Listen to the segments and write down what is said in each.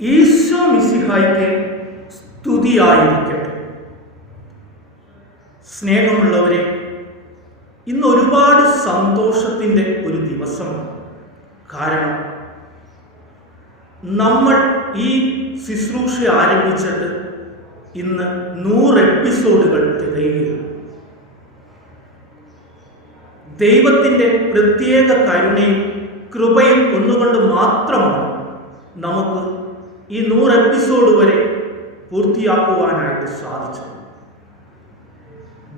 ഈശോ മിശിഹായ്ക്ക് സ്തുതിയായിരിക്കട്ടെ. സ്നേഹമുള്ളവരെ, ഇന്ന് ഒരുപാട് സന്തോഷത്തിൻ്റെ ഒരു ദിവസമാണ്. കാരണം നമ്മൾ ഈ ശുശ്രൂഷ ആരംഭിച്ചിട്ട് ഇന്ന് 100 എപ്പിസോഡുകൾ തികയുകയാണ്. ദൈവത്തിൻ്റെ പ്രത്യേക കരുണയും കൃപയും ഒന്നുകൊണ്ട് മാത്രമാണ് നമുക്ക് ഈ 100 എപ്പിസോഡ് വരെ പൂർത്തിയാക്കുവാനായിട്ട് സാധിച്ചത്.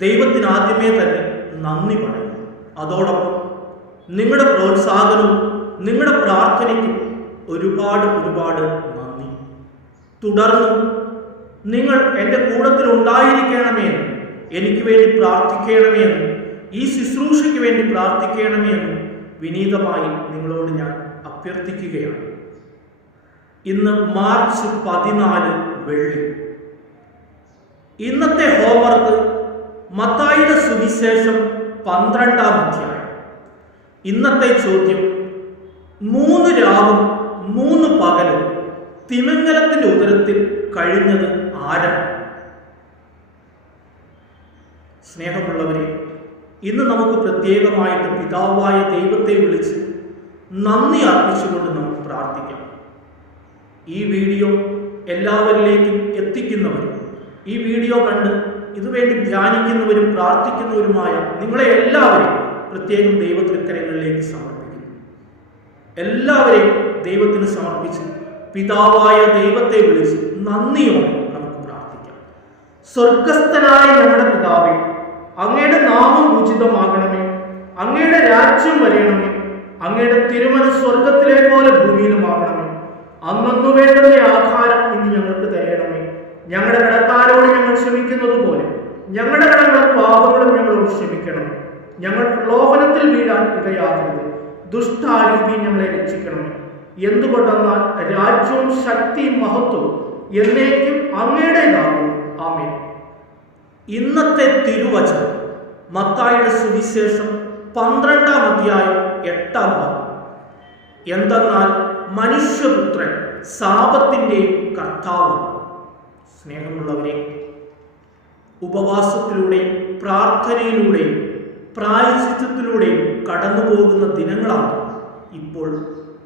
ദൈവത്തിന് ആദ്യമേ തന്നെ നന്ദി പറയും. അതോടൊപ്പം നിങ്ങളുടെ പ്രോത്സാഹനവും നിങ്ങളുടെ പ്രാർത്ഥനയ്ക്കും ഒരുപാട് നന്ദി. തുടർന്നും നിങ്ങൾ എൻ്റെ കൂട്ടത്തിൽ ഉണ്ടായിരിക്കണമേ എന്ന്, എനിക്ക് വേണ്ടി പ്രാർത്ഥിക്കണമേ എന്ന്, ഈ ശുശ്രൂഷയ്ക്ക് വേണ്ടി പ്രാർത്ഥിക്കണമേ എന്ന് വിനീതമായി നിങ്ങളോട് ഞാൻ അഭ്യർത്ഥിക്കുകയാണ്. ഇന്ന് മാർച്ച് 14 വെള്ളി. ഇന്നത്തെ ഹോംവർക്ക് മത്തായിയുടെ സുവിശേഷം 12-ാം അധ്യായം. ഇന്നത്തെ ചോദ്യം: 3 രാവും 3 പകലും തിമിംഗലത്തിന്റെ ഉദരത്തിൽ കഴിഞ്ഞത് ആരാണ്? സ്നേഹമുള്ളവരെ, ഇന്ന് നമുക്ക് പ്രത്യേകമായിട്ട് പിതാവായ ദൈവത്തെ വിളിച്ച് നന്ദി അർപ്പിച്ചുകൊണ്ട് നമുക്ക് പ്രാർത്ഥിക്കാം. ഈ വീഡിയോ എല്ലാവരിലേക്കും എത്തിക്കുന്നവരും ഈ വീഡിയോ കണ്ട് ഇതുവേണ്ടി ധ്യാനിക്കുന്നവരും പ്രാർത്ഥിക്കുന്നവരുമായ നിങ്ങളെ എല്ലാവരെയും പ്രത്യേകം ദൈവത്തിരുക്കരങ്ങളിലേക്ക് സമർപ്പിക്കുന്നു. എല്ലാവരെയും ദൈവത്തിന് സമർപ്പിച്ച് പിതാവായ ദൈവത്തെ വിളിച്ച് നന്ദിയോടെ നമുക്ക് പ്രാർത്ഥിക്കാം. സ്വർഗസ്ഥനായ ഞങ്ങളുടെ പിതാവേ, അങ്ങയുടെ നാമം ഉചിതമാകണമേ, അങ്ങയുടെ രാജ്യം വരയണമേ, അങ്ങയുടെ തിരുമനസ്സ് സ്വർഗത്തിലെ പോലെ ഭൂമിയിലുമാകണമേ. അന്നു വേണ്ടുന്ന ആഹാരം ഇന്ന് ഞങ്ങൾക്ക് തരണമേ. ഞങ്ങളുടെ കടക്കാരോട് ഞങ്ങൾ ക്ഷമിക്കുന്നത് പോലെ ഞങ്ങളുടെ കടങ്ങളും പാപങ്ങളും ഞങ്ങളോട് ക്ഷമിക്കണമേ. ഞങ്ങൾ പ്രലോഭനത്തിൽ വീഴാൻ ഇടയാകരുത്, ദുഷ്ടാരൂപി ഞങ്ങളെ രക്ഷിക്കണമേ. എന്തുകൊണ്ടെന്നാൽ രാജ്യവും ശക്തിയും മഹത്വവും എന്നേക്കും അങ്ങയുടേതാകുന്നു. ആമേൻ. ഇന്നത്തെ തിരുവചനം മത്തായിയുടെ സുവിശേഷം 12-ാം അധ്യായം 8-ാം ഭാഗം. എന്തെന്നാൽ മനുഷ്യപുത്രൻ ശാപത്തിൻ്റെയും കർത്താവാണ്. സ്നേഹമുള്ളവരെ, ഉപവാസത്തിലൂടെയും പ്രാർത്ഥനയിലൂടെയും പ്രായശ്ചിത്തത്തിലൂടെയും കടന്നു പോകുന്ന ദിനങ്ങളാണ് ഇപ്പോൾ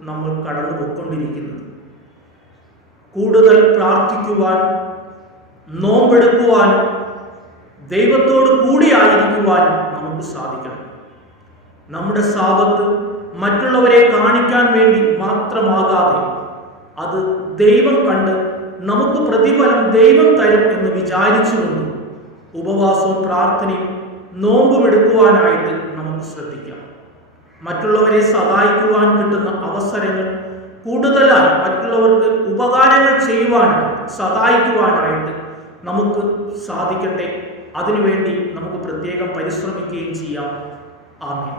നമ്മൾ കടന്നു പോയിക്കൊണ്ടിരിക്കുന്നത്. കൂടുതൽ പ്രാർത്ഥിക്കുവാനും നോമ്പെടുക്കുവാനും ദൈവത്തോട് കൂടിയായിരിക്കുവാനും നമുക്ക് സാധിക്കണം. നമ്മുടെ സാപത്ത് മറ്റുള്ളവരെ കാണിക്കാൻ വേണ്ടി മാത്രമാകാതെ അത് ദൈവം കണ്ട് നമുക്ക് പ്രതിഫലം ദൈവം തരും എന്ന് വിചാരിച്ചുകൊണ്ട് ഉപവാസവും പ്രാർത്ഥനയും നോമ്പും എടുക്കുവാനായിട്ട് നമുക്ക് ശ്രദ്ധിക്കാം. മറ്റുള്ളവരെ സഹായിക്കുവാൻ കിട്ടുന്ന അവസരങ്ങൾ കൂടുതലായി മറ്റുള്ളവർക്ക് ഉപകാരങ്ങൾ ചെയ്യുവാനായിട്ട് സഹായിക്കുവാനായിട്ട് നമുക്ക് സാധിക്കട്ടെ. അതിനുവേണ്ടി നമുക്ക് പ്രത്യേകം പരിശ്രമിക്കുകയും ചെയ്യാം. ആമേൻ.